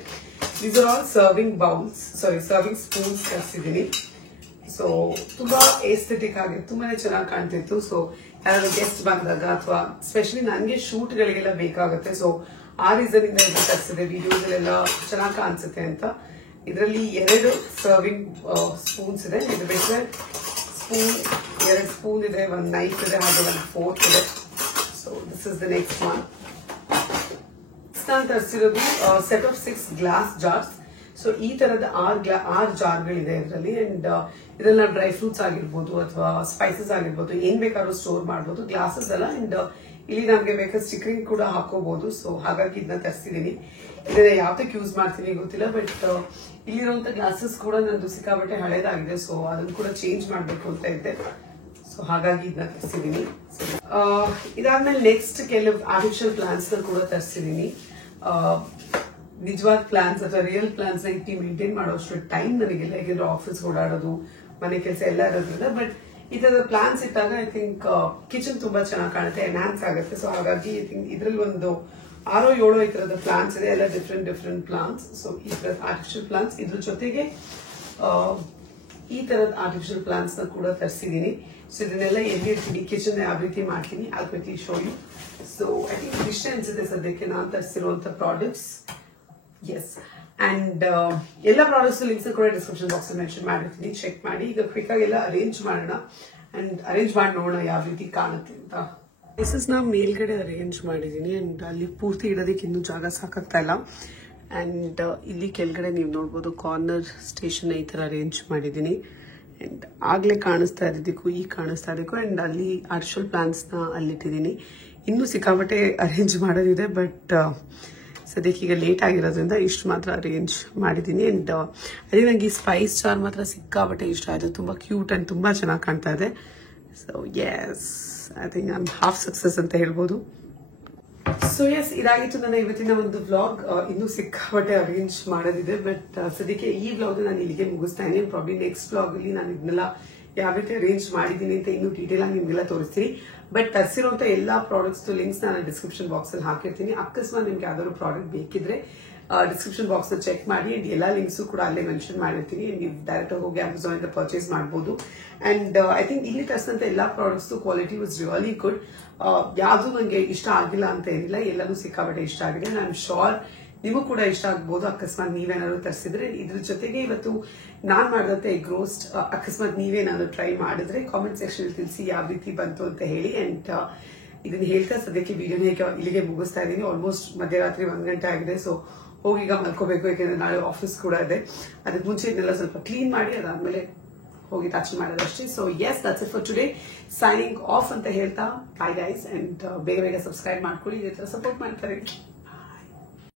These are all serving bowls, serving spoons ತರಿಸಿದ್ದೀನಿ. ಸೊ ತುಂಬಾ ಏಸ್ಥೆಟಿಕ್ ಆಗಿ ತುಂಬಾನೇ ಚೆನ್ನಾಗಿ ಕಾಣ್ತಿತ್ತು. ಸೊ ಯಾರಾದ್ರೂ ಗೆಸ್ಟ್ ಬಂದಾಗ ಅಥವಾ ಸ್ಪೆಷಲಿ ನನಗೆ ಶೂಟ್ ಗಳಿಗೆಲ್ಲ ಬೇಕಾಗುತ್ತೆ. ಸೊ ಆ ರೀಸನ್ ಇಂದ ಇದು ತರಿಸಿದೆ. ವಿಡಿಯೋಸ್ ಅಲ್ಲೆಲ್ಲ ಚೆನ್ನಾಗಿ ಕಾಣಿಸುತ್ತೆ ಅಂತ. ಇದರಲ್ಲಿ 2 ಸರ್ವಿಂಗ್ ಸ್ಪೂನ್ಸ್ ಇದೆ. ಇದು ಬಿಟ್ಟರೆ ಸ್ಪೂನ್ 2 ಸ್ಪೂನ್ ಇದೆ, 1 ನೈಫ್ ಇದೆ, ಹಾಗೆ 1 ಫೋರ್ಕ್ ಇದೆ. So this is the next one. ನಾನು ತರಿಸಿರೋದು set of 6 glass jars. So ಈ ತರದ 6 ಜಾರ್ಗಳಿದೆ ಇದರಲ್ಲಿ. ಅಂಡ್ ಇದೆಲ್ಲ ಡ್ರೈ ಫ್ರೂಟ್ಸ್ ಆಗಿರ್ಬೋದು ಅಥವಾ ಸ್ಪೈಸಸ್ ಆಗಿರ್ಬೋದು, ಏನ್ ಬೇಕಾದ್ರೂ ಸ್ಟೋರ್ ಮಾಡಬಹುದು. ಗ್ಲಾಸಸ್ ಅಲ್ಲ. ಅಂಡ್ ಇಲ್ಲಿ ನಮ್ಗೆ ಬೇಕಾದ ಸ್ಟಿಕರಿಂಗ್ ಕೂಡ ಹಾಕೋಬಹುದು. ಸೊ ಹಾಗಾಗಿ ಇದನ್ನ ತರಿಸಿದೀನಿ. ಇದನ್ನ ಯಾವ್ದಕ್ಕೆ ಯೂಸ್ ಮಾಡ್ತೀನಿ ಗೊತ್ತಿಲ್ಲ, ಬಟ್ ಇಲ್ಲಿರುವಂತ ಗ್ಲಾಸಸ್ ಕೂಡ ನಂದು ಸಿಕ್ಕಾಬಟ್ಟೆ ಹಳೇದಾಗಿದೆ. ಸೊ ಅದನ್ನು ಕೂಡ ಚೇಂಜ್ ಮಾಡ್ಬೇಕು ಅಂತ ಇದ್ದೆ. ಸೊ ಹಾಗಾಗಿ ಇದನ್ನ ತರಿಸಿದೀನಿ. ಇದಾದ್ಮೇಲೆ ನೆಕ್ಸ್ಟ್ ಕೆಲವು ಆರ್ಟಿಫಿಷಿಯಲ್ ಪ್ಲಾಂಟ್ಸ್ ಕೂಡ ತರಿಸಿದೀನಿ. ನಿಜವಾದ ಪ್ಲಾನ್ಸ್ ಅಥವಾ ರಿಯಲ್ ಪ್ಲಾನ್ಸ್ ನ ಇಟ್ಟು ಮೇಂಟೈನ್ ಮಾಡೋಷ್ಟು ಟೈಮ್ ನನಗಿಲ್ಲ. ಯಾಕೆಂದ್ರೆ ಆಫೀಸ್ ಓಡಾಡೋದು, ಮನೆ ಕೆಲಸ ಎಲ್ಲ ಇರೋದ್ರಿಂದ. ಬಟ್ ಈ ತರದ ಪ್ಲಾನ್ಸ್ ಇಟ್ಟಾಗ ಐ ಥಿಂಕ್ ಕಿಚನ್ ತುಂಬಾ ಚೆನ್ನಾಗಿ ಕಾಣುತ್ತೆ, ಎನ್ಹಾನ್ಸ್ ಆಗುತ್ತೆ. ಸೊ ಹಾಗಾಗಿ ಐ ಥಿಂಕ್ ಇದ್ರಲ್ಲಿ ಒಂದು 6-7 ಈ ತರದ ಪ್ಲಾನ್ಸ್ ಇದೆ, ಎಲ್ಲ ಡಿಫ್ರೆಂಟ್ ಪ್ಲಾನ್ಸ್. ಸೊ ಈ ತರದ ಆರ್ಟಿಫಿಷಿಯಲ್ ಪ್ಲಾನ್ಸ್, ಇದ್ರ ಜೊತೆಗೆ ಈ ತರದ ಆರ್ಟಿಫಿಷಿಯಲ್ ಪ್ಲಾನ್ಸ್ ನ ಕೂಡ ತರಿಸಿದೀನಿ. ಸೊ ಇದನ್ನೆಲ್ಲ ಎಲ್ಲಿ ಇರ್ತೀನಿ, ಕಿಚನ್ ಯಾವ ರೀತಿ ಮಾಡ್ತೀನಿ, I'll quickly show you. So I think ಇಷ್ಟ ಅನ್ಸುತ್ತೆ ಸದ್ಯಕ್ಕೆ ನಾನು ತರಿಸಿರುವಂತ ಪ್ರಾಡಕ್ಟ್ಸ್. ಎಸ್, ಅಂಡ್ ಎಲ್ಲ ಪ್ರಾಡಕ್ಟ್ಸ್ ಲಿಂಕ್ಸ್ ಕೂಡ ಡಿಸ್ಕ್ರಿಪ್ಷನ್ ಬಾಕ್ಸ್ ಮೆನ್ಷನ್ ಮಾಡಿರ್ತೀನಿ, ಚೆಕ್ ಮಾಡಿ. ಈಗ ಕ್ವಿಕ್ ಆಗಿ ಎಲ್ಲ ಅರೇಂಜ್ ಮಾಡೋಣ ಅಂಡ್ ಅರೇಂಜ್ ಮಾಡಿ ನೋಡೋಣ ಯಾವ ರೀತಿ ಕಾಣುತ್ತೆ ಅಂತ. ಪ್ಲೇಸಸ್ ನ ಮೇಲ್ಗಡೆ ಅರೇಂಜ್ ಮಾಡಿದೀನಿ ಅಂಡ್ ಅಲ್ಲಿ ಪೂರ್ತಿ ಇಡೋದಕ್ಕೆ ಇನ್ನೂ ಜಾಗ ಸಾಕಾಗ್ತಾ ಇಲ್ಲ. ಅಂಡ್ ಇಲ್ಲಿ ಕೆಳಗಡೆ ನೀವು ನೋಡ್ಬೋದು ಕಾರ್ನರ್ ಸ್ಟೇಷನ್ ಈ ತರ ಅರೇಂಜ್ ಮಾಡಿದೀನಿ. ಅಂಡ್ ಆಗ್ಲೇ ಕಾಣಿಸ್ತಾ ಇದ್ದಿದ್ದಕ್ಕೂ ಈಗ ಕಾಣಿಸ್ತಾ ಇದಕ್ಕೂ. ಅಂಡ್ ಅಲ್ಲಿ ಆರ್ಟಿಫಿಷಿಯಲ್ ಪ್ಲಾಂಟ್ಸ್ ನ ಅಲ್ಲಿಟ್ಟಿದ್ದೀನಿ. ಇನ್ನೂ ಸಿಕ್ಕಾಬಟ್ಟೆ ಅರೇಂಜ್ ಮಾಡೋದಿದೆ, ಬಟ್ ಸದ್ಯಕ್ಕೆ ಈಗ ಲೇಟ್ ಆಗಿರೋದ್ರಿಂದ ಇಷ್ಟು ಮಾತ್ರ ಅರೇಂಜ್ ಮಾಡಿದ್ದೀನಿ. ಅಂಡ್ ಅದೇ ನಂಗೆ ಈ ಸ್ಪೈಸ್ ಜಾರ್ ಮಾತ್ರ ಸಿಕ್ಕಾಬಟ್ಟೆ ಇಷ್ಟ ಆಯಿತು. ತುಂಬಾ ಕ್ಯೂಟ್ ಅಂಡ್ ತುಂಬಾ ಚೆನ್ನಾಗಿ ಕಾಣ್ತಾ ಇದೆ. So yes, I think I am half success ಅಂತ ಹೇಳ್ಬೋದು. ಸೊ ಎಸ್, ಇದಾಗಿತ್ತು ನನ್ನ ಇವತ್ತಿನ ಒಂದು ವ್ಲಾಗ್. ಇನ್ನೂ ಸಿಕ್ಕಾಬಟ್ಟೆ ಅರೇಂಜ್ ಮಾಡೋದಿದೆ, ಬಟ್ ಸದ್ಯಕ್ಕೆ ಈ ವ್ಲಾಗ್ ನಾನು ಇಲ್ಲಿಗೆ ಮುಗಿಸ್ತಾ ಇದ್ದೀನಿ. ಪ್ರಾಬ್ಲಿ ನೆಕ್ಸ್ಟ್ ವ್ಲಾಗ್ ಅಲ್ಲಿ ನಾನು ಇದನ್ನೆಲ್ಲ ಯಾವ ರೀತಿ ಅರೇಂಜ್ ಮಾಡಿದ್ದೀನಿ ಅಂತ ಇನ್ನೂ ಡೀಟೇಲ್ ಆಗಿ ನಿಮ್ಗೆಲ್ಲ ತೋರಿಸ್ತೀನಿ. ಬಟ್ ತರಿಸಿರುವಂತ ಎಲ್ಲಾ ಪ್ರಾಡಕ್ಟ್ಸ್ ಲಿಂಕ್ಸ್ ನಾನು ಡಿಸ್ಕ್ರಿಪ್ಷನ್ ಬಾಕ್ಸ್ ಅಲ್ಲಿ ಹಾಕಿರ್ತೀನಿ. ಅಕಸ್ಮಾತ್ ನಿಮ್ಗೆ ಯಾವ್ದಾದ್ರು ಪ್ರಾಡಕ್ಟ್ ಬೇಕಿದ್ರೆ ಡಿಸ್ಕ್ರಿಪ್ಷನ್ ಬಾಕ್ಸ್ ನ ಚೆಕ್ ಮಾಡಿ. ಅಂಡ್ ಎಲ್ಲಾ ಲಿಂಕ್ಸ್ ಕೂಡ ಅಲ್ಲೇ ಮೆನ್ಷನ್ ಮಾಡಿರ್ತೀನಿ. ನೀವು ಡೈರೆಕ್ಟ್ ಹೋಗಿ ಅಮೆಝಾನ್ ಇಂದ ಪರ್ಚೇಸ್ ಮಾಡಬಹುದು. ಅಂಡ್ ಐ ಥಿಂಕ್ ಇಲ್ಲಿ ತರಿಸಿದಂತ ಎಲ್ಲಾ products quality was really good. ಯಾವ್ದು ನಂಗೆ ಇಷ್ಟ ಆಗಿಲ್ಲ ಅಂತ ಏನಿಲ್ಲ, ಎಲ್ಲಾನು ಸಿಕ್ಕಾಬಟ್ಟೆ ಇಷ್ಟ ಆಗಿದೆ. ನಾನು ಶೋರ್ ನಿಮಗೂ ಕೂಡ ಇಷ್ಟ ಆಗ್ಬಹುದು ಅಕಸ್ಮಾತ್ ನೀವೇನಾದ್ರು ತರಿಸಿದ್ರೆ. ಇದ್ರ ಜೊತೆಗೆ ಇವತ್ತು ನಾನ್ ಮಾಡಿದಂತೆ ಎಗ್ ರೋಸ್ಟ್ ಅಕಸ್ಮಾತ್ ನೀವೇನಾದ್ರು ಟ್ರೈ ಮಾಡಿದ್ರೆ ಕಾಮೆಂಟ್ ಸೆಕ್ಷನ್ ತಿಳಿಸಿ ಯಾವ ರೀತಿ ಬಂತು ಅಂತ ಹೇಳಿ. ಅಂಡ್ ಇದನ್ನ ಹೇಳ್ತಾ ಸದ್ಯಕ್ಕೆ ವಿಡಿಯೋನ ಇಲ್ಲಿಗೆ ಮುಗಿಸ್ತಾ ಇದ್ದೀನಿ. ಆಲ್ಮೋಸ್ಟ್ ಮಧ್ಯರಾತ್ರಿ 1 ಗಂಟೆ ಆಗಿದೆ. ಸೊ ಹೋಗಿ ಈಗ ಮಲ್ಕೋಬೇಕು, ಯಾಕೆಂದ್ರೆ ನಾಳೆ ಆಫೀಸ್ ಕೂಡ ಇದೆ. ಅದಕ್ಕೆ ಮುಂಚೆ ಇದನ್ನೆಲ್ಲ ಸ್ವಲ್ಪ ಕ್ಲೀನ್ ಮಾಡಿ ಅದಾದ್ಮೇಲೆ ಹೋಗಿ ಟಚ್ ಮಾಡೋದಷ್ಟೇ. So yes, that's it for today. Signing off ಅಂತ ಹೇಳ್ತಾ ಬಾಯ್ ಗೈಸ್. ಅಂಡ್ ಬೇಗ ಸಬ್ಸ್ಕ್ರೈಬ್ ಮಾಡ್ಕೊಳ್ಳಿ, ಇದೇ ತರ ಸಪೋರ್ಟ್ ಮಾಡ್ತಾರೆ.